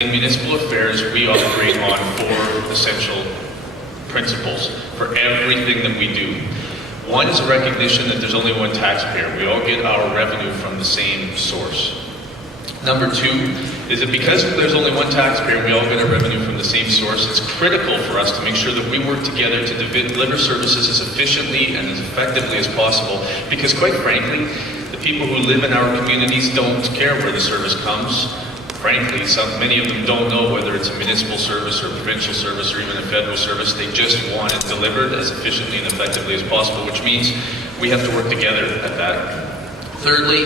In Municipal Affairs, we operate on 4 essential principles for everything that we do. One is a recognition that there's only one taxpayer. We all get our revenue from the same source. Number 2 is that because there's only one taxpayer, we all get our revenue from the same source. It's critical for us to make sure that we work together to deliver services as efficiently and as effectively as possible, because quite frankly, the people who live in our communities don't care where the service comes. Frankly, many of them don't know whether it's a municipal service or a provincial service or even a federal service. They just want it delivered as efficiently and effectively as possible, which means we have to work together at that. Thirdly,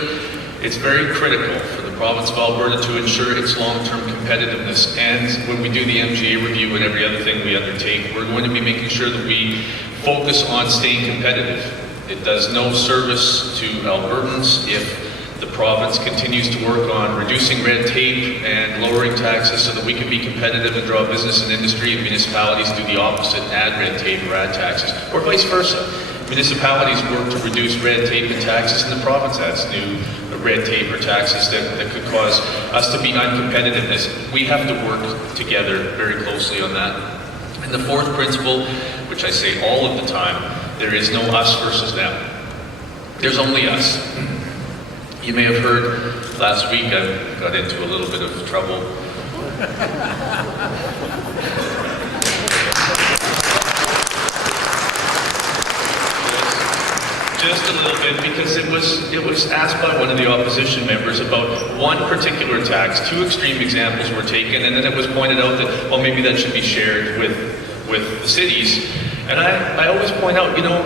it's very critical for the province of Alberta to ensure its long-term competitiveness. And when we do the MGA review and every other thing we undertake, we're going to be making sure that we focus on staying competitive. It does no service to Albertans if the province continues to work on reducing red tape and lowering taxes so that we can be competitive and draw business and industry, and municipalities do the opposite, add red tape or add taxes, or vice versa. Municipalities work to reduce red tape and taxes, and the province adds new red tape or taxes that could cause us to be uncompetitive. We have to work together very closely on that. And the 4th principle, which I say all of the time, there is no us versus them. There's only us. You may have heard last week I got into a little bit of trouble. Just a little bit, because it was asked by one of the opposition members about one particular tax. 2 extreme examples were taken, and then it was pointed out that, well, maybe that should be shared with the cities. And I always point out, you know,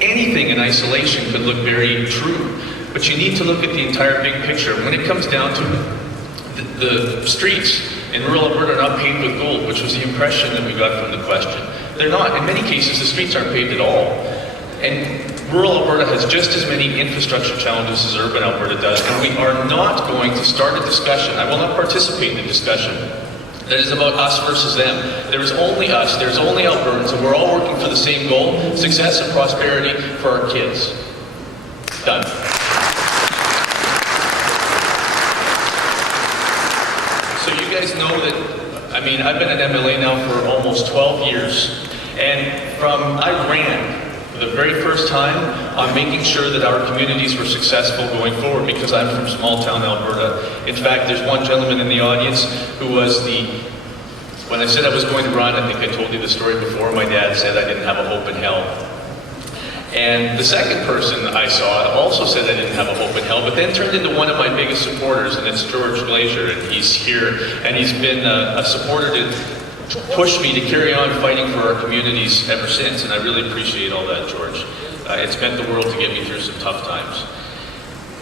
anything in isolation could look very true. But you need to look at the entire big picture. When it comes down to the streets in rural Alberta are not paved with gold, which was the impression that we got from the question. They're not. In many cases, the streets aren't paved at all. And rural Alberta has just as many infrastructure challenges as urban Alberta does, and we are not going to start a discussion. I will not participate in the discussion that is about us versus them. There is only us, there's only Albertans, and we're all working for the same goal: success and prosperity for our kids. Done. You guys know that, I mean, I've been an MLA now for almost 12 years, and I ran for the very first time on making sure that our communities were successful going forward, because I'm from small town Alberta. In fact, there's one gentleman in the audience who was when I said I was going to run, I think I told you the story before, my dad said I didn't have a hope in hell. And the second person I saw also said I didn't have a hope in hell, but then turned into one of my biggest supporters, and it's George Glazier, and he's here, and he's been a supporter to push me to carry on fighting for our communities ever since, and I really appreciate all that, George. It's meant the world to get me through some tough times.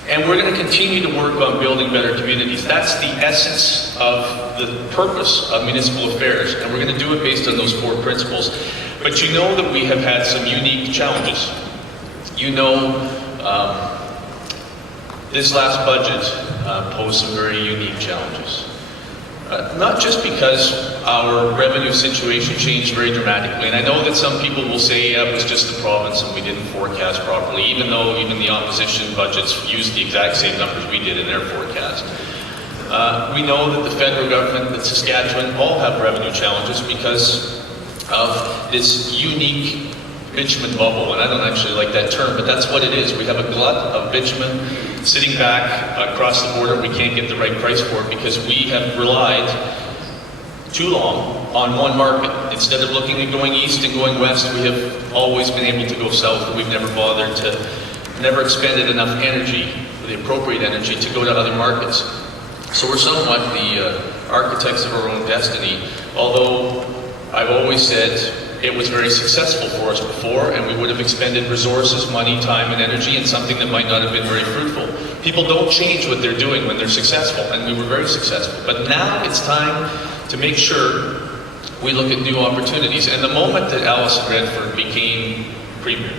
And we're going to continue to work on building better communities. That's the essence of the purpose of Municipal Affairs, and we're going to do it based on those 4 principles. But you know that we have had some unique challenges. You know, this last budget posed some very unique challenges. Not just because our revenue situation changed very dramatically, and I know that some people will say it was just the province and we didn't forecast properly, even though even the opposition budgets used the exact same numbers we did in their forecast. We know that the federal government, that Saskatchewan, all have revenue challenges because of this unique bitumen bubble, and I don't actually like that term, but that's what it is. We have a glut of bitumen sitting back across the border. We can't get the right price for it because we have relied too long on one market. Instead of looking at going east and going west, we have always been able to go south, and we've never bothered to, never expended enough energy, the appropriate energy, to go to other markets. So we're somewhat the architects of our own destiny, although I've always said it was very successful for us before, and we would have expended resources, money, time, and energy in something that might not have been very fruitful. People don't change what they're doing when they're successful, and we were very successful. But now it's time to make sure we look at new opportunities. And the moment that Alison Redford became Premier,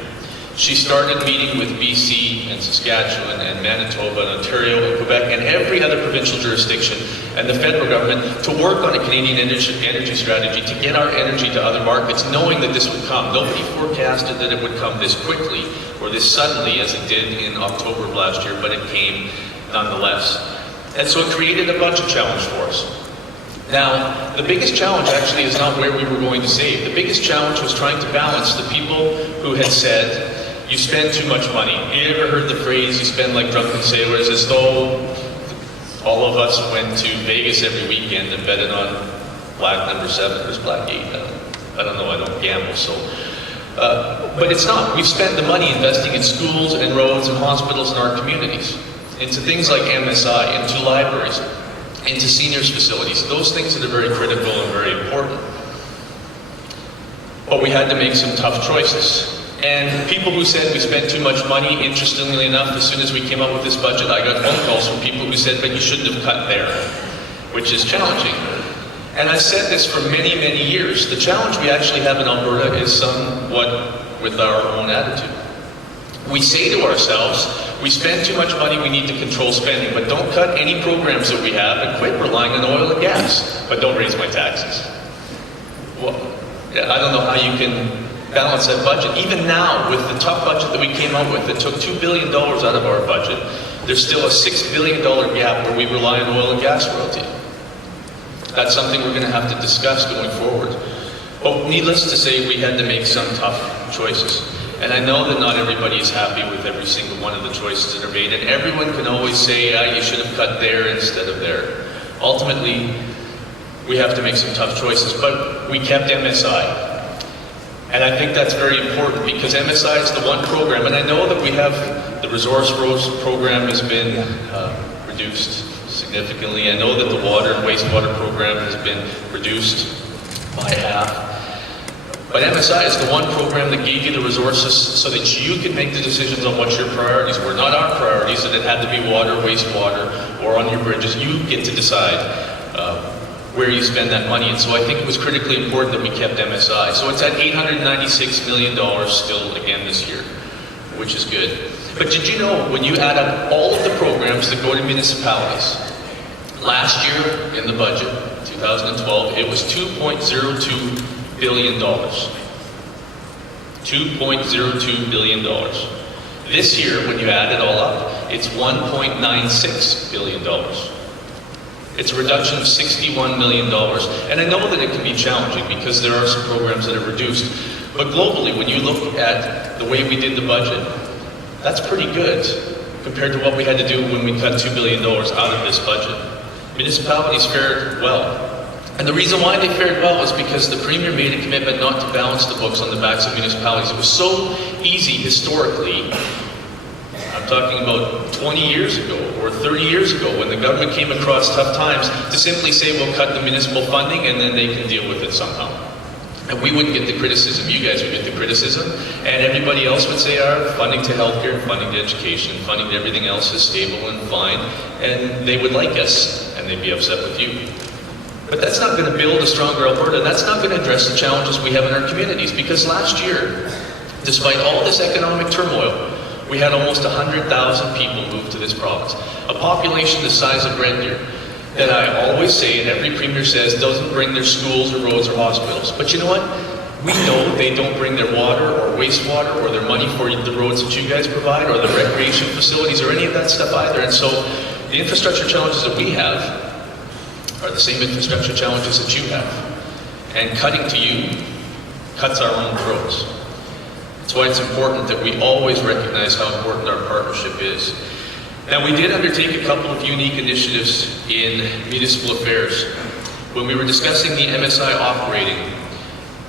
she started meeting with BC and Saskatchewan and Manitoba and Ontario and Quebec and every other provincial jurisdiction and the federal government to work on a Canadian energy strategy to get our energy to other markets, knowing that this would come. Nobody forecasted that it would come this quickly or this suddenly as it did in October of last year, but it came nonetheless. And so it created a budget challenge for us. Now, the biggest challenge actually is not where we were going to save. The biggest challenge was trying to balance the people who had said, you spend too much money. You ever heard the phrase, you spend like drunken sailors, as though all of us went to Vegas every weekend and betted on black number 7 versus black 8. I don't know, I don't gamble, so. But it's not. We've spent the money investing in schools and roads and hospitals in our communities, into things like MSI, into libraries, into seniors facilities, those things that are very critical and very important. But we had to make some tough choices. And people who said we spent too much money, interestingly enough, as soon as we came up with this budget, I got phone calls from people who said, but you shouldn't have cut there, which is challenging. And I've said this for many, many years. The challenge we actually have in Alberta is somewhat with our own attitude. We say to ourselves, we spend too much money, we need to control spending, but don't cut any programs that we have and quit relying on oil and gas, but don't raise my taxes. Well, I don't know how you can balance that budget. Even now, with the tough budget that we came up with, it took $2 billion out of our budget. There's still a $6 billion gap where we rely on oil and gas royalty. That's something we're going to have to discuss going forward. But needless to say, we had to make some tough choices. And I know that not everybody is happy with every single one of the choices that are made, and everyone can always say, you should have cut there instead of there. Ultimately, we have to make some tough choices, but we kept MSI. And I think that's very important because MSI is the one program, and I know that we have, the resource roads program has been reduced significantly. I know that the water and wastewater program has been reduced by half. But MSI is the one program that gave you the resources so that you could make the decisions on what your priorities were. Not our priorities, that it had to be water, wastewater, or on your bridges. You get to decide where you spend that money. And so I think it was critically important that we kept MSI. So it's at $896 million still again this year, which is good. But did you know, when you add up all of the programs that go to municipalities, last year in the budget, 2012, it was $2.02 billion. $2.02 billion. This year, when you add it all up, it's $1.96 billion. It's a reduction of $61 million. And I know that it can be challenging because there are some programs that are reduced. But globally, when you look at the way we did the budget, that's pretty good compared to what we had to do when we cut $2 billion out of this budget. Municipalities fared well. And the reason why they fared well is because the Premier made a commitment not to balance the books on the backs of municipalities. It was so easy historically, I'm talking about 20 years ago or 30 years ago when the government came across tough times, to simply say we'll cut the municipal funding and then they can deal with it somehow. And we wouldn't get the criticism, you guys would get the criticism, and everybody else would say our funding to healthcare, funding to education, funding to everything else is stable and fine, and they would like us, and they'd be upset with you. But that's not going to build a stronger Alberta. That's not going to address the challenges we have in our communities. Because last year, despite all this economic turmoil, we had almost 100,000 people move to this province. A population the size of Red Deer that I always say, and every Premier says, doesn't bring their schools or roads or hospitals. But you know what? We know they don't bring their water or wastewater or their money for the roads that you guys provide or the recreation facilities or any of that stuff either. And so the infrastructure challenges that we have are the same infrastructure challenges that you have. And cutting to you cuts our own throats. That's why it's important that we always recognize how important our partnership is. Now, we did undertake a couple of unique initiatives in municipal affairs. When we were discussing the MSI operating,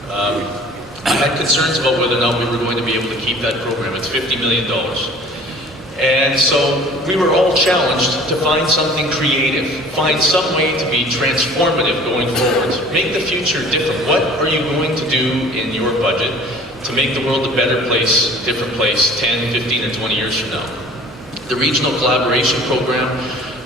I had concerns about whether or not we were going to be able to keep that program. It's $50 million. And so we were all challenged to find something creative, find some way to be transformative going forward, make the future different. What are you going to do in your budget to make the world a better place, different place, 10, 15, or 20 years from now? The Regional Collaboration Program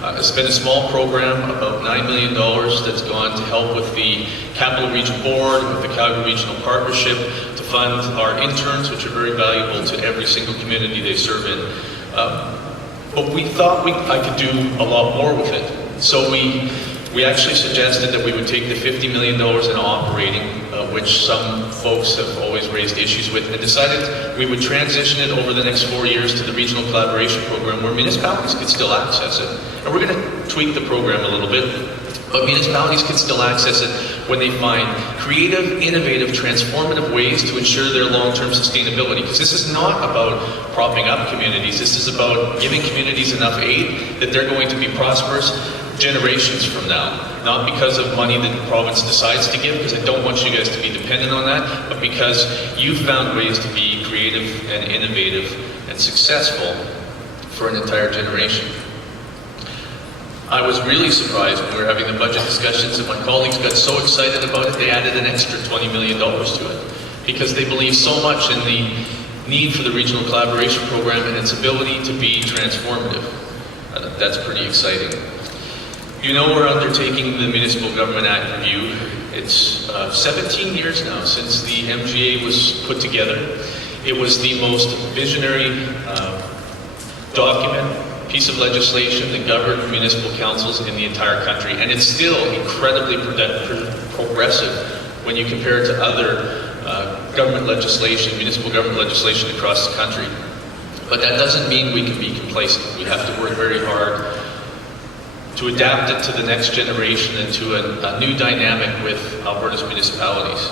has been a small program, about $9 million, that's gone to help with the Capital Region Board, with the Calgary Regional Partnership, to fund our interns, which are very valuable to every single community they serve in. But we thought I could do a lot more with it. So we actually suggested that we would take the $50 million in operating, which some folks have always raised issues with, and decided we would transition it over the next 4 years to the Regional Collaboration Program where municipalities could still access it. And we're going to tweak the program a little bit. But municipalities can still access it when they find creative, innovative, transformative ways to ensure their long-term sustainability. Because this is not about propping up communities. This is about giving communities enough aid that they're going to be prosperous generations from now. Not because of money that the province decides to give, because I don't want you guys to be dependent on that, but because you've found ways to be creative and innovative and successful for an entire generation. I was really surprised when we were having the budget discussions and my colleagues got so excited about it, they added an extra $20 million to it, because they believe so much in the need for the Regional Collaboration Program and its ability to be transformative. That's pretty exciting. You know, we're undertaking the Municipal Government Act review. It's 17 years now since the MGA was put together. It was the most visionary piece of legislation that governed municipal councils in the entire country, and it's still incredibly progressive when you compare it to other government legislation, municipal government legislation across the country. But that doesn't mean we can be complacent. We have to work very hard to adapt it to the next generation and to a new dynamic with Alberta's municipalities.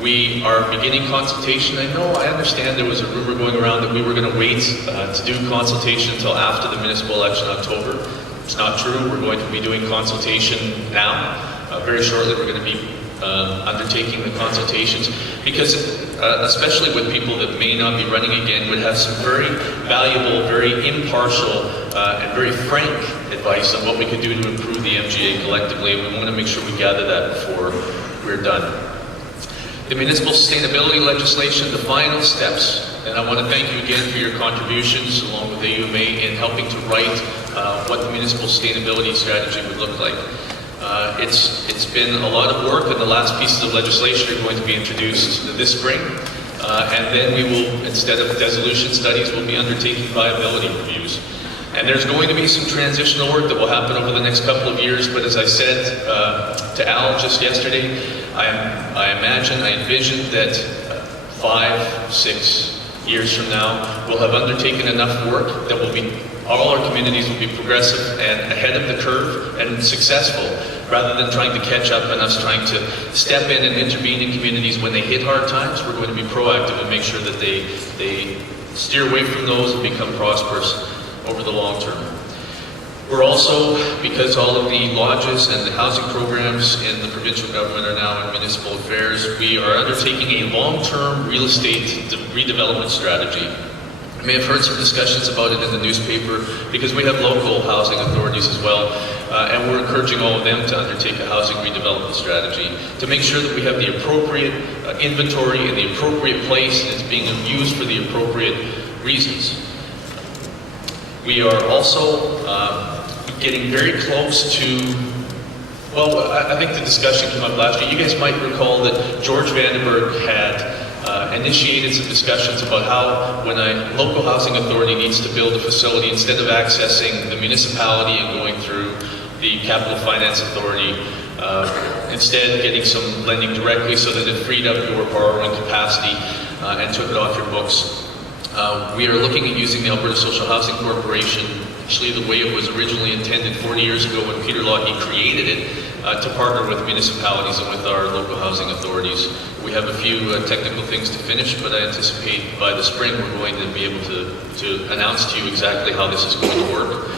We are beginning consultation. I understand there was a rumor going around that we were going to wait to do consultation until after the municipal election in October. It's not true. We're going to be doing consultation now. Very shortly we're going to be undertaking the consultations, because especially with people that may not be running again, would have some very valuable, very impartial and very frank advice on what we can do to improve the MGA collectively, and we want to make sure we gather that before we're done. The municipal sustainability legislation, the final steps, and I want to thank you again for your contributions along with AUMA in helping to write what the municipal sustainability strategy would look like. It's been a lot of work, and the last pieces of legislation are going to be introduced this spring, and then we will, instead of dissolution studies, we'll be undertaking viability reviews. And there's going to be some transitional work that will happen over the next couple of years, but as I said to Al just yesterday, I envision that 5, 6 years from now, we'll have undertaken enough work that all our communities will be progressive and ahead of the curve and successful, rather than trying to catch up and us trying to step in and intervene in communities when they hit hard times. We're going to be proactive and make sure that they steer away from those and become prosperous over the long term. We're also, because all of the lodges and the housing programs in the provincial government are now in Municipal Affairs, we are undertaking a long-term real estate redevelopment strategy. You may have heard some discussions about it in the newspaper, because we have local housing authorities as well, and we're encouraging all of them to undertake a housing redevelopment strategy to make sure that we have the appropriate inventory in the appropriate place and it's being used for the appropriate reasons. We are also getting very close to, well, I think the discussion came up last year. You guys might recall that George Vandenberg had initiated some discussions about how, when a local housing authority needs to build a facility, instead of accessing the municipality and going through the Capital Finance Authority, instead getting some lending directly so that it freed up your borrowing capacity and took it off your books. We are looking at using the Alberta Social Housing Corporation, actually the way it was originally intended 40 years ago when Peter Loughy created it, to partner with municipalities and with our local housing authorities. We have a few technical things to finish, but I anticipate by the spring we're going to be able to announce to you exactly how this is going to work,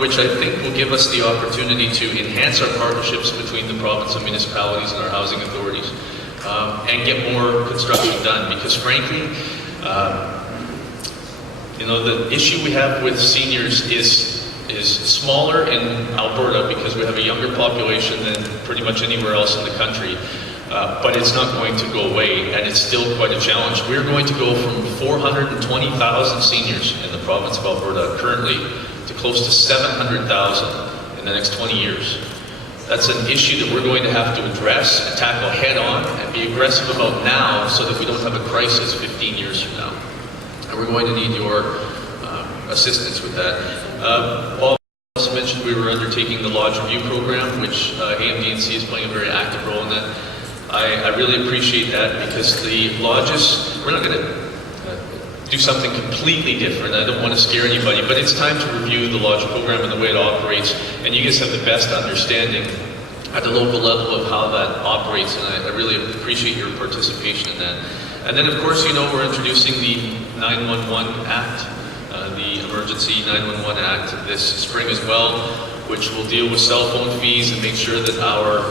which I think will give us the opportunity to enhance our partnerships between the province and municipalities and our housing authorities, and get more construction done, because frankly, the issue we have with seniors is smaller in Alberta because we have a younger population than pretty much anywhere else in the country, but it's not going to go away, and it's still quite a challenge. We're going to go from 420,000 seniors in the province of Alberta currently to close to 700,000 in the next 20 years. That's an issue that we're going to have to address and tackle head on and be aggressive about now, so that we don't have a crisis 15 years from now. And we're going to need your assistance with that. Paul also mentioned we were undertaking the Lodge Review Program, which AAMDC is playing a very active role in that. I really appreciate that, because the lodges, we're not going to do something completely different. I don't want to scare anybody, but it's time to review the Lodge program and the way it operates, and you guys have the best understanding at the local level of how that operates, and I really appreciate your participation in that. And then, of course, you know, we're introducing the 911 Act, the Emergency 911 Act this spring as well, which will deal with cell phone fees and make sure that our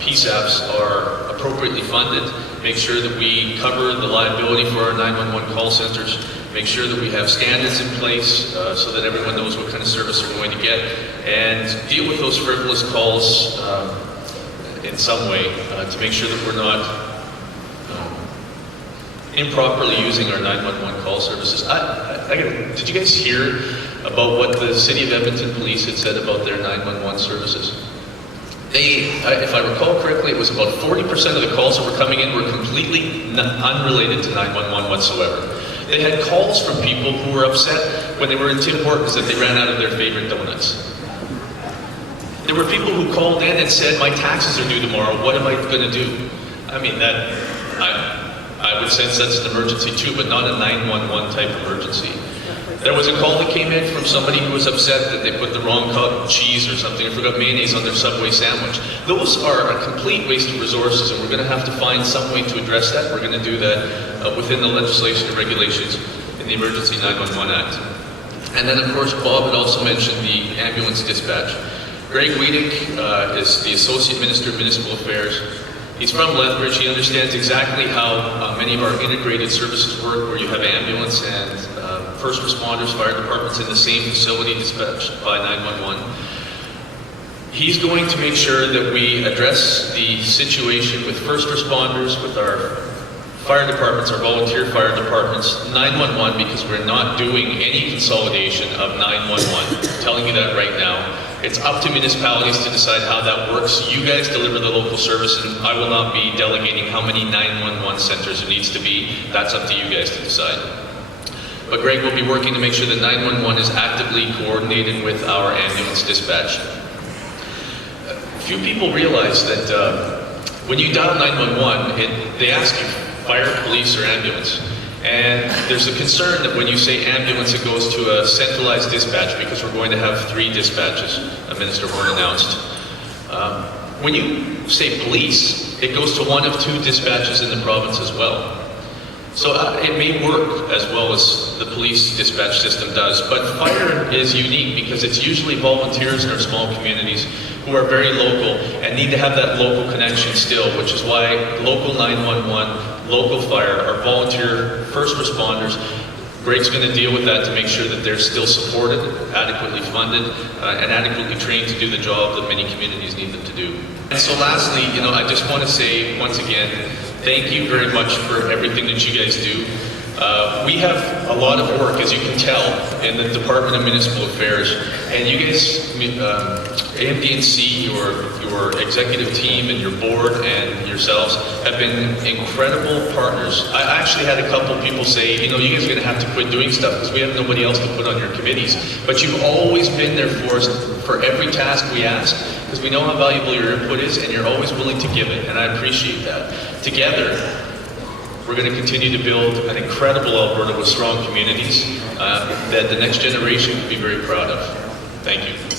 PSAPs are appropriately funded, make sure that we cover the liability for our 911 call centers, make sure that we have standards in place so that everyone knows what kind of service they're going to get, and deal with those frivolous calls in some way to make sure that we're not improperly using our 911 call services. Did you guys hear about what the City of Edmonton Police had said about their 911 services? If I recall correctly, it was about 40% of the calls that were coming in were completely unrelated to 911 whatsoever. They had calls from people who were upset when they were in Tim Hortons that they ran out of their favorite donuts. There were people who called in and said, my taxes are due tomorrow, what am I going to do? I mean, I would sense that's an emergency too, but not a 911 type emergency. There was a call that came in from somebody who was upset that they put the wrong cheese or something, or forgot mayonnaise on their Subway sandwich. Those are a complete waste of resources, and we're going to have to find some way to address that. We're going to do that within the legislation and regulations in the Emergency 911 Act. And then, of course, Bob had also mentioned the ambulance dispatch. Greg Wiedek is the Associate Minister of Municipal Affairs. He's from Lethbridge. He understands exactly how many of our integrated services work, where you have ambulance and first responders, fire departments in the same facility dispatched by 911. He's going to make sure that we address the situation with first responders, with our fire departments, our volunteer fire departments, 911, because we're not doing any consolidation of 911. I'm telling you that right now. It's up to municipalities to decide how that works. You guys deliver the local service, and I will not be delegating how many 911 centers there needs to be. That's up to you guys to decide. But Greg will be working to make sure that 911 is actively coordinated with our ambulance dispatch. Few people realize that when you dial 911, they ask you fire, police, or ambulance. And there's a concern that when you say ambulance, it goes to a centralized dispatch, because we're going to have 3 dispatches, Minister Horn announced. When you say police, it goes to one of 2 dispatches in the province as well. So it may work as well as the police dispatch system does, but fire is unique because it's usually volunteers in our small communities who are very local and need to have that local connection still, which is why local 911, local fire, our volunteer first responders, Greg's going to deal with that to make sure that they're still supported, adequately funded, and adequately trained to do the job that many communities need them to do. And so lastly, I just want to say once again, thank you very much for everything that you guys do. We have a lot of work, as you can tell, in the Department of Municipal Affairs. And you guys, AAMDC, your executive team and your board and yourselves have been incredible partners. I actually had a couple people say, you guys are going to have to quit doing stuff because we have nobody else to put on your committees. But you've always been there for us for every task we ask, because we know how valuable your input is, and you're always willing to give it, and I appreciate that. Together, we're going to continue to build an incredible Alberta with strong communities that the next generation will be very proud of. Thank you.